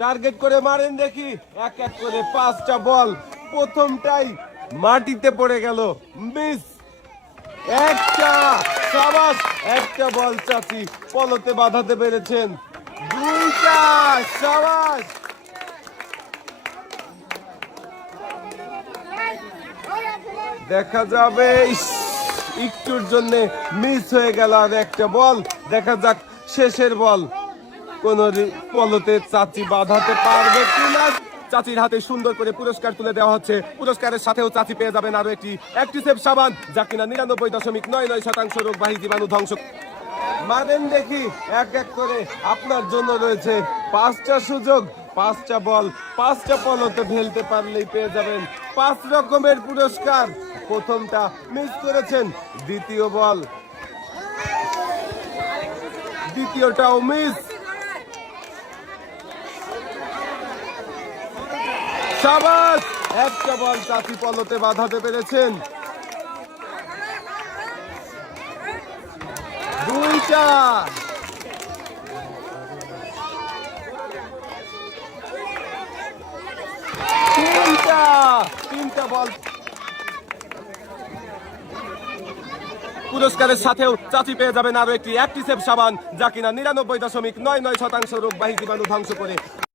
Target করে মারেন দেখি। এক এক করে 5টা বল, প্রথমটাই মাটিতে পড়ে গেল, মিস। একটা, সাবাস, একটা বল চাচি পলতে বাঁধাতে পেরেছেন। দুইটা, সাবাস। দেখা যাবে, একটুর জন্য মিস হয়ে গেল আর একটা বল। দেখা যাক শেষের বল কোন পলতে চাচি বাঁধাতে পারবে কিনা। চাচির হাতে সুন্দর করে পুরস্কার তুলে দেওয়া হচ্ছে। পুরস্কারের সাথেও চাচি পেয়ে যাবেন আরো একটি অ্যাক্টিসেভ সাবান, যা কিনা 99.99% রোগবাহী জীবাণু ধ্বংস। মারেন দেখি এক এক করে। আপনার জন্য রয়েছে 5টা সুযোগ, 5টা বল, 5টা পলতে ঢেলতে পারলেই পেয়ে যাবেন 5 রকমের পুরস্কার। প্রথমটা মিস করেছেন, দ্বিতীয় বল, দ্বিতীয়টাও মিস। সাবাস, একটা বল চাচি পলতে বাঁধাতে পেরেছেন। দুইটা, তিনটা বল। পুরস্কারের সাথেও চাচি পেয়ে যাবেন আরো একটি অ্যাক্টিসেভ সাবান, যা কিনা 99.99% রোগবাহী জীবাণু ধ্বংস করে